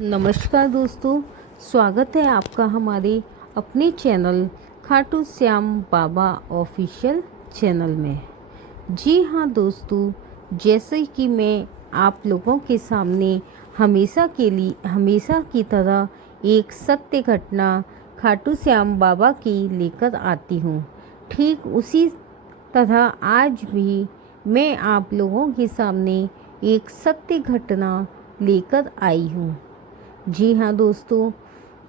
नमस्कार दोस्तों, स्वागत है आपका हमारे अपने चैनल खाटू श्याम बाबा ऑफिशियल चैनल में। जी हाँ दोस्तों, जैसे कि मैं आप लोगों के सामने हमेशा की तरह एक सत्य घटना खाटू श्याम बाबा की लेकर आती हूँ। ठीक उसी तरह आज भी मैं आप लोगों के सामने एक सत्य घटना लेकर आई हूँ। जी हाँ दोस्तों,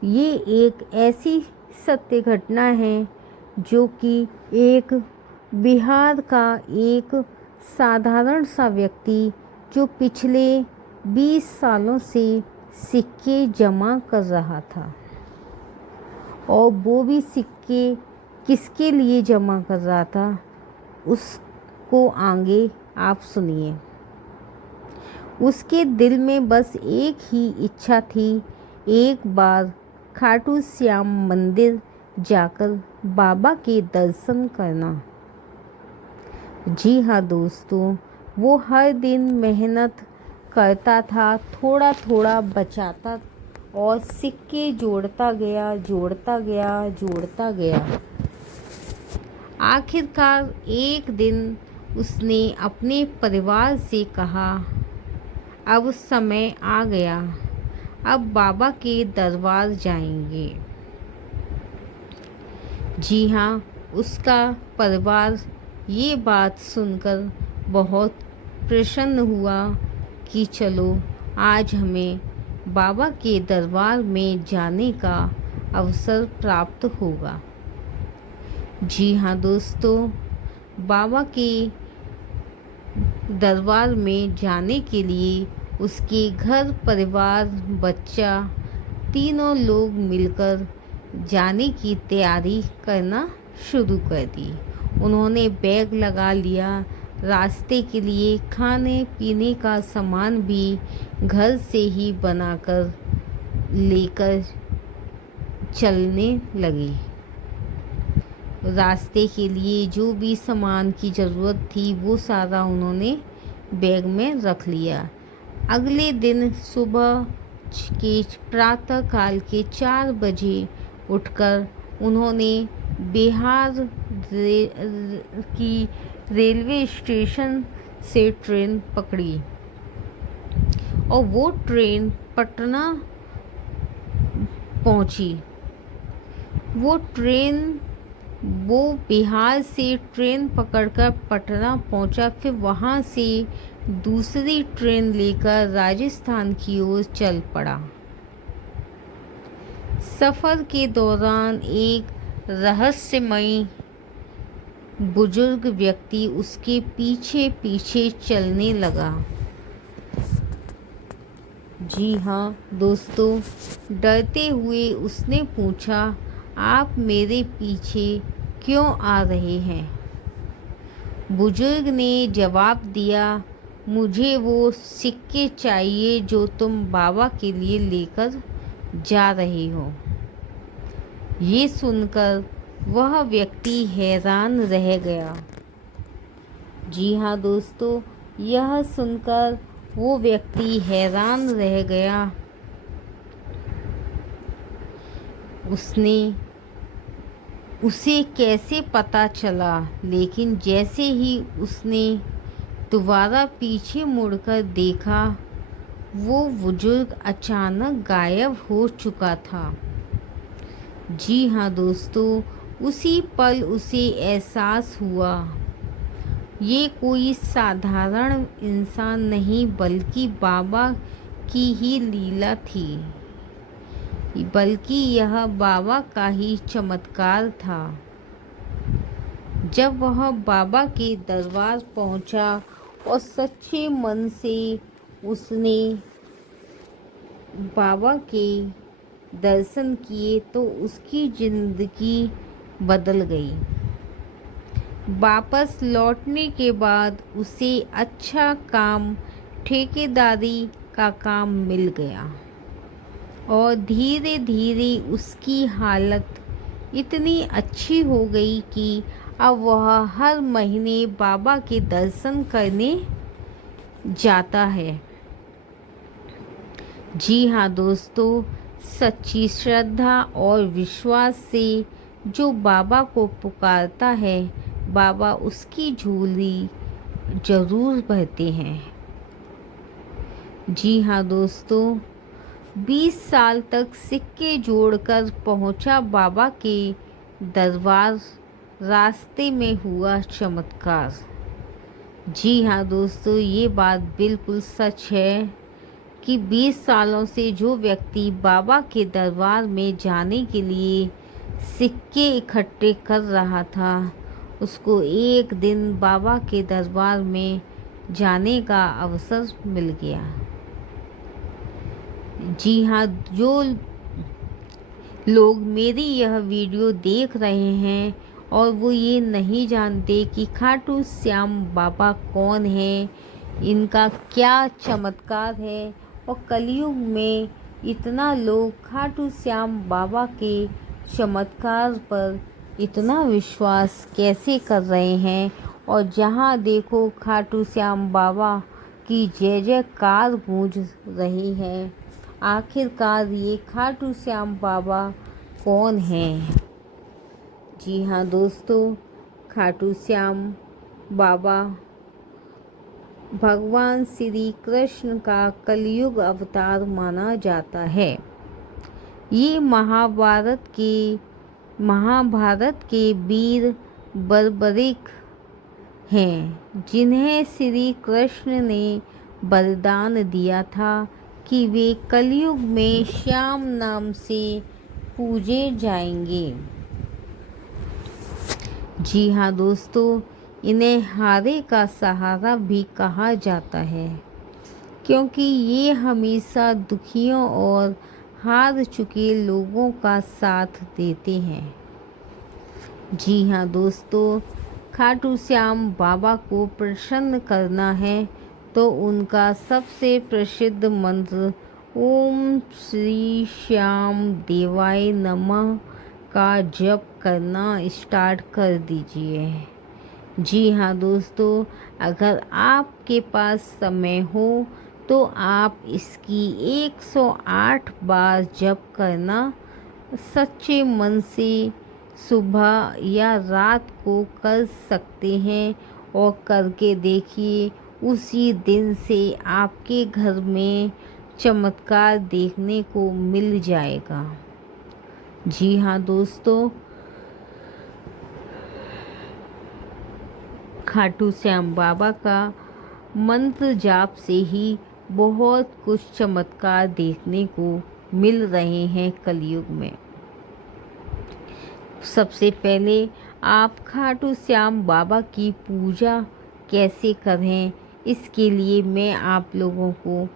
ये एक ऐसी सत्य घटना है जो कि एक बिहार का एक साधारण सा व्यक्ति जो पिछले 20 सालों से सिक्के जमा कर रहा था, और वो भी सिक्के किसके लिए जमा कर रहा था उसको आगे आप सुनिए। उसके दिल में बस एक ही इच्छा थी, एक बार खाटू श्याम मंदिर जाकर बाबा के दर्शन करना। जी हाँ दोस्तों, वो हर दिन मेहनत करता था, थोड़ा थोड़ा बचाता और सिक्के जोड़ता गया। आखिरकार एक दिन उसने अपने परिवार से कहा, अब समय आ गया, अब बाबा के दरबार जाएंगे। जी हाँ, उसका परिवार ये बात सुनकर बहुत प्रसन्न हुआ कि चलो आज हमें बाबा के दरबार में जाने का अवसर प्राप्त होगा। जी हाँ दोस्तों, बाबा के दरबार में जाने के लिए उसके घर परिवार बच्चा तीनों लोग मिलकर जाने की तैयारी करना शुरू कर दी। उन्होंने बैग लगा लिया, रास्ते के लिए खाने पीने का सामान भी घर से ही बनाकर लेकर चलने लगी। रास्ते के लिए जो भी सामान की ज़रूरत थी वो सारा उन्होंने बैग में रख लिया। अगले दिन सुबह के प्रातः काल के 4 बजे उठकर उन्होंने बिहार की रेलवे स्टेशन से ट्रेन पकड़ी, और वो ट्रेन पटना पहुंची। वो बिहार से ट्रेन पकड़कर पटना पहुंचा, फिर वहां से दूसरी ट्रेन लेकर राजस्थान की ओर चल पड़ा। सफ़र के दौरान एक रहस्यमयी बुजुर्ग व्यक्ति उसके पीछे पीछे चलने लगा। जी हाँ दोस्तों, डरते हुए उसने पूछा, आप मेरे पीछे क्यों आ रहे हैं? बुजुर्ग ने जवाब दिया, मुझे वो सिक्के चाहिए जो तुम बाबा के लिए लेकर जा रहे हो। ये सुनकर वह व्यक्ति हैरान रह गया। जी हाँ दोस्तों, यह सुनकर वो व्यक्ति हैरान रह गया। उसे कैसे पता चला, लेकिन जैसे ही उसने दोबारा पीछे मुड़कर देखा, वो बुजुर्ग अचानक गायब हो चुका था। जी हाँ दोस्तों, उसी पल उसे एहसास हुआ, ये कोई साधारण इंसान नहीं बल्कि बाबा की ही लीला थी, बल्कि यह बाबा का ही चमत्कार था। जब वह बाबा के दरबार पहुंचा और सच्चे मन से उसने बाबा के दर्शन किए तो उसकी जिंदगी बदल गई। वापस लौटने के बाद उसे अच्छा काम, ठेकेदारी का काम मिल गया, और धीरे धीरे उसकी हालत इतनी अच्छी हो गई कि अब वह हर महीने बाबा के दर्शन करने जाता है। जी हाँ दोस्तों, सच्ची श्रद्धा और विश्वास से जो बाबा को पुकारता है, बाबा उसकी झोली जरूर भरते हैं। जी हाँ दोस्तों, 20 साल तक सिक्के जोड़कर पहुंचा बाबा के दरबार, रास्ते में हुआ चमत्कार। जी हाँ दोस्तों, ये बात बिल्कुल सच है कि 20 सालों से जो व्यक्ति बाबा के दरबार में जाने के लिए सिक्के इकट्ठे कर रहा था, उसको एक दिन बाबा के दरबार में जाने का अवसर मिल गया। जी हाँ, जो लोग मेरी यह वीडियो देख रहे हैं और वो ये नहीं जानते कि खाटू श्याम बाबा कौन है, इनका क्या चमत्कार है और कलयुग में इतना लोग खाटू श्याम बाबा के चमत्कार पर इतना विश्वास कैसे कर रहे हैं, और जहाँ देखो खाटू श्याम बाबा की जय जयकार गूंज रही है। आखिरकार ये खाटू श्याम बाबा कौन है? जी हाँ दोस्तों, खाटू श्याम बाबा भगवान श्री कृष्ण का कलयुग अवतार माना जाता है। ये महाभारत के वीर बर्बरिक हैं, जिन्हें श्री कृष्ण ने वरदान दिया था कि वे कलयुग में श्याम नाम से पूजे जाएंगे। जी हाँ दोस्तों, इन्हें हारे का सहारा भी कहा जाता है, क्योंकि ये हमेशा दुखियों और हार चुके लोगों का साथ देते हैं। जी हाँ दोस्तों, खाटू श्याम बाबा को प्रसन्न करना है तो उनका सबसे प्रसिद्ध मंत्र ओम श्री श्याम देवाय नमः का जप करना स्टार्ट कर दीजिए। जी हाँ दोस्तों, अगर आपके पास समय हो तो आप इसकी 108 बार जप करना सच्चे मन से सुबह या रात को कर सकते हैं, और करके देखिए, उसी दिन से आपके घर में चमत्कार देखने को मिल जाएगा। जी हाँ दोस्तों, खाटू श्याम बाबा का मंत्र जाप से ही बहुत कुछ चमत्कार देखने को मिल रहे हैं कलयुग में। सबसे पहले आप खाटू श्याम बाबा की पूजा कैसे करें, इसके लिए मैं आप लोगों को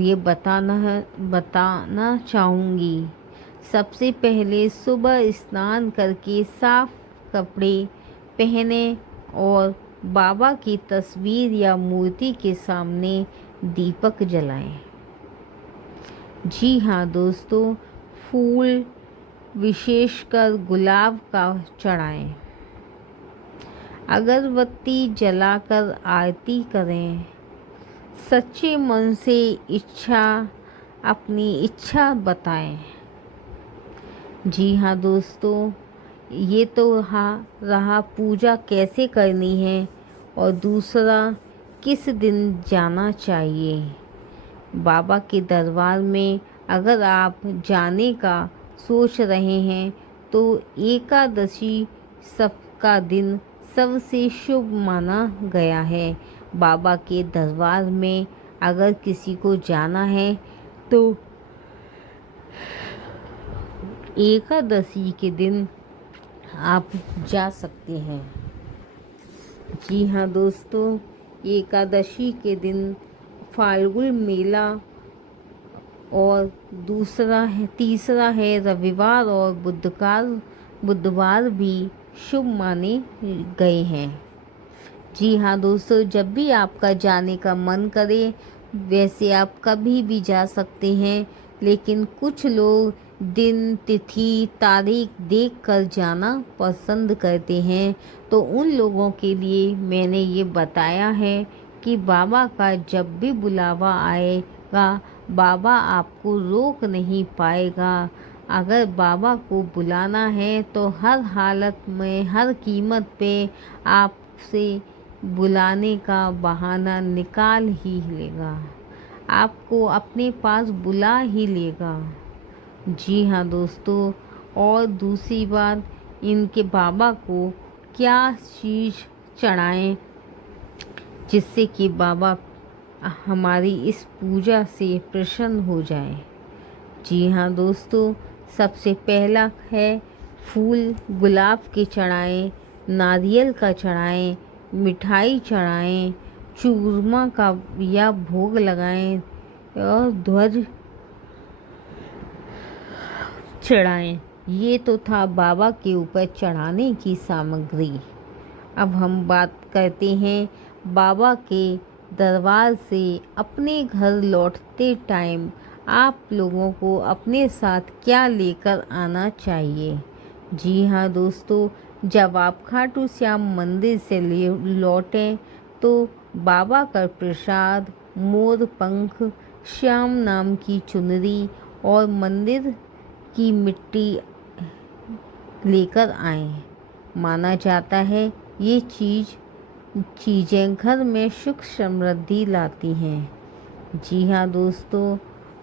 ये बताना चाहूँगी। सबसे पहले सुबह स्नान करके साफ कपड़े पहने और बाबा की तस्वीर या मूर्ति के सामने दीपक जलाएं। जी हाँ दोस्तों, फूल विशेषकर गुलाब का चढ़ाएं। अगरबत्ती जलाकर आरती करें। सच्चे मन से अपनी इच्छा बताएं। जी हाँ दोस्तों, ये तो रहा पूजा कैसे करनी है, और दूसरा किस दिन जाना चाहिए। बाबा के दरबार में अगर आप जाने का सोच रहे हैं तो एकादशी का दिन सबसे शुभ माना गया है। बाबा के दरबार में अगर किसी को जाना है तो एकादशी के दिन आप जा सकते हैं। जी हाँ दोस्तों, एकादशी के दिन फाल्गुन मेला, और तीसरा है रविवार और बुधवार भी शुभ माने गए हैं। जी हाँ दोस्तों, जब भी आपका जाने का मन करे, वैसे आप कभी भी जा सकते हैं, लेकिन कुछ लोग दिन तिथि तारीख देखकर जाना पसंद करते हैं, तो उन लोगों के लिए मैंने ये बताया है कि बाबा का जब भी बुलावा आएगा, बाबा आपको रोक नहीं पाएगा। अगर बाबा को बुलाना है तो हर हालत में, हर कीमत पे आपसे बुलाने का बहाना निकाल ही लेगा, आपको अपने पास बुला ही लेगा। जी हाँ दोस्तों, और दूसरी बात, इनके बाबा को क्या चीज़ चढ़ाएं जिससे कि बाबा हमारी इस पूजा से प्रसन्न हो जाए। जी हाँ दोस्तों, सबसे पहला है फूल गुलाब के चढ़ाएं, नारियल का चढ़ाएं, मिठाई चढ़ाएं, चूरमा का या भोग लगाएं और ध्वज चढ़ाएं। ये तो था बाबा के ऊपर चढ़ाने की सामग्री। अब हम बात करते हैं बाबा के दरबार से अपने घर लौटते टाइम आप लोगों को अपने साथ क्या लेकर आना चाहिए। जी हाँ दोस्तों, जब आप खाटू श्याम मंदिर से लौटें तो बाबा का प्रसाद, मोर पंख, श्याम नाम की चुनरी और मंदिर की मिट्टी लेकर आएं। माना जाता है ये चीज़ें घर में सुख समृद्धि लाती हैं। जी हाँ दोस्तों,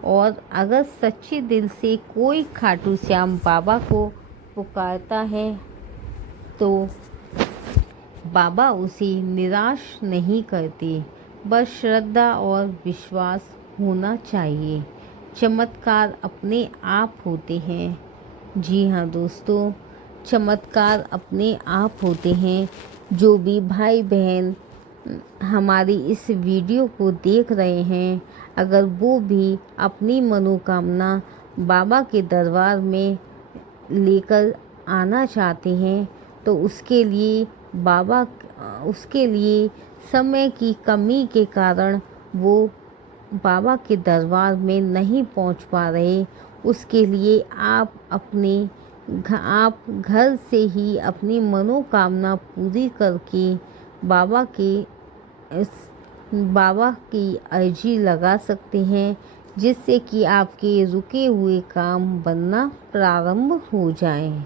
और अगर सच्चे दिल से कोई खाटू श्याम बाबा को पुकारता है तो बाबा उसे निराश नहीं करते। बस श्रद्धा और विश्वास होना चाहिए। चमत्कार अपने आप होते हैं। जी हाँ दोस्तों, चमत्कार अपने आप होते हैं। जो भी भाई बहन हमारी इस वीडियो को देख रहे हैं, अगर वो भी अपनी मनोकामना बाबा के दरबार में लेकर आना चाहते हैं तो उसके लिए समय की कमी के कारण वो बाबा के दरबार में नहीं पहुंच पा रहे। उसके लिए आप घर से ही अपनी मनोकामना पूरी करके बाबा की अर्जी लगा सकते हैं, जिससे कि आपके रुके हुए काम बनना प्रारंभ हो जाएं।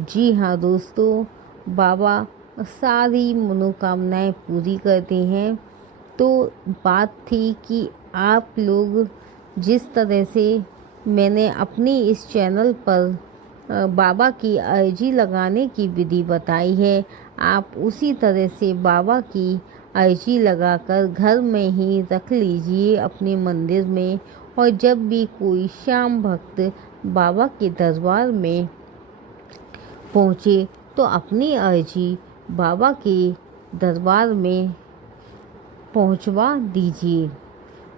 जी हाँ दोस्तों, बाबा सारी मनोकामनाएं पूरी करते हैं। तो बात थी कि आप लोग जिस तरह से मैंने अपनी इस चैनल पर बाबा की अर्जी लगाने की विधि बताई है, आप उसी तरह से बाबा की अर्जी लगाकर घर में ही रख लीजिए अपने मंदिर में। और जब भी कोई श्याम भक्त बाबा के दरबार में पहुँचे तो अपनी अर्जी बाबा के दरबार में पहुँचवा दीजिए।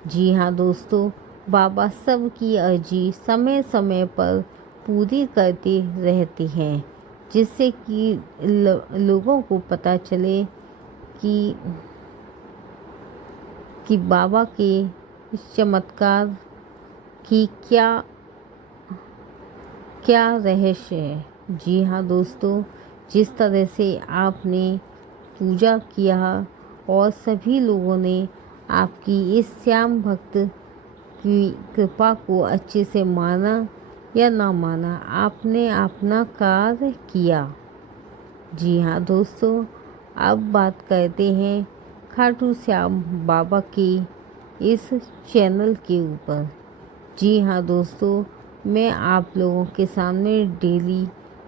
जी हाँ दोस्तों, बाबा सबकी अर्जी समय समय पर पूरी करते रहते हैं, जिससे कि लोगों को पता चले कि बाबा के इस चमत्कार की क्या रहस्य है। जी हाँ दोस्तों, जिस तरह से आपने पूजा किया और सभी लोगों ने आपकी इस श्याम भक्त की कृपा को अच्छे से माना या ना माना, आपने अपना कार्य किया। जी हाँ दोस्तों, अब बात करते हैं खाटू श्याम बाबा के इस चैनल के ऊपर। जी हाँ दोस्तों, मैं आप लोगों के सामने डेली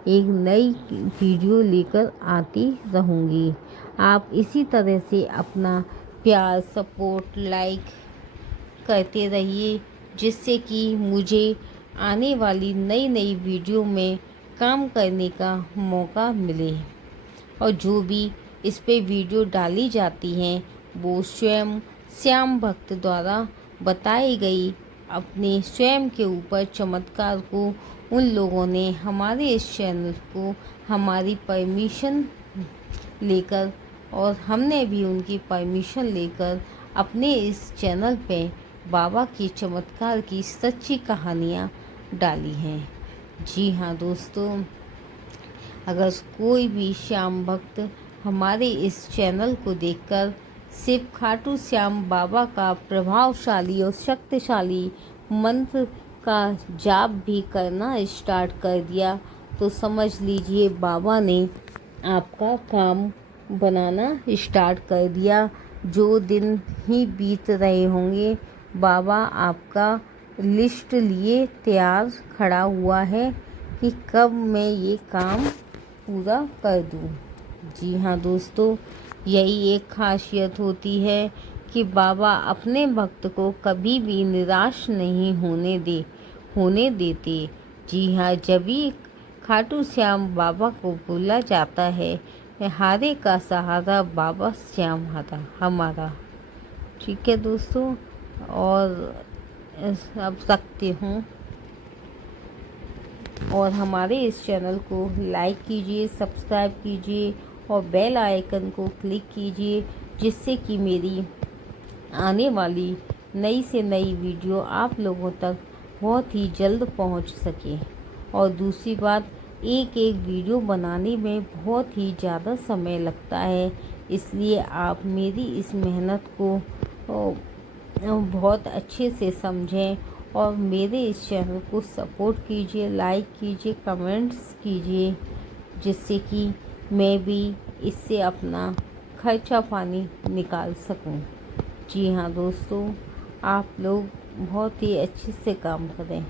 एक नई वीडियो लेकर आती रहूँगी। आप इसी तरह से अपना प्यार, सपोर्ट, लाइक करते रहिए, जिससे कि मुझे आने वाली नई वीडियो में काम करने का मौका मिले। और जो भी इस पे वीडियो डाली जाती हैं वो स्वयं श्याम भक्त द्वारा बताई गई अपने स्वयं के ऊपर चमत्कार को उन लोगों ने हमारे इस चैनल को हमारी परमिशन लेकर, और हमने भी उनकी परमिशन लेकर अपने इस चैनल पे बाबा की चमत्कार की सच्ची कहानियाँ डाली हैं। जी हाँ दोस्तों, अगर कोई भी श्याम भक्त हमारे इस चैनल को देखकर सिर्फ खाटू श्याम बाबा का प्रभावशाली और शक्तिशाली मंत्र का जाप भी करना स्टार्ट कर दिया तो समझ लीजिए बाबा ने आपका काम बनाना स्टार्ट कर दिया। जो दिन ही बीत रहे होंगे, बाबा आपका लिस्ट लिए तैयार खड़ा हुआ है कि कब मैं ये काम पूरा कर दूं। जी हाँ दोस्तों, यही एक खासियत होती है कि बाबा अपने भक्त को कभी भी निराश नहीं होने देते। जी हाँ, जब भी खाटू श्याम बाबा को बोला जाता है, हारे का सहारा बाबा श्याम हमारा। ठीक है दोस्तों, और अब रखती हूँ। और हमारे इस चैनल को लाइक कीजिए, सब्सक्राइब कीजिए और बेल आइकन को क्लिक कीजिए, जिससे कि मेरी आने वाली नई से नई वीडियो आप लोगों तक बहुत ही जल्द पहुंच सके। और दूसरी बात, एक वीडियो बनाने में बहुत ही ज़्यादा समय लगता है, इसलिए आप मेरी इस मेहनत को बहुत अच्छे से समझें और मेरे इस चैनल को सपोर्ट कीजिए, लाइक कीजिए, कमेंट्स कीजिए, जिससे कि मैं भी इससे अपना खर्चा पानी निकाल सकूं। जी हाँ दोस्तों, आप लोग बहुत ही अच्छे से काम करें।